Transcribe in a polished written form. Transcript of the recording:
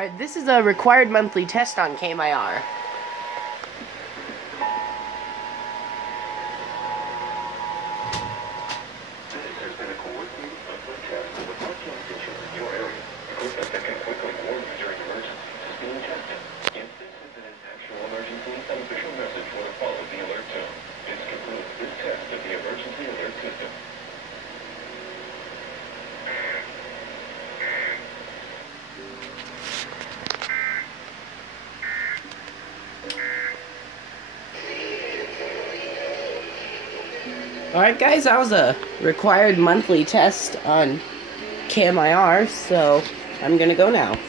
Alright, this is a required monthly test on KMIR. Alright guys, that was a required monthly test on KMIR, so I'm gonna go now.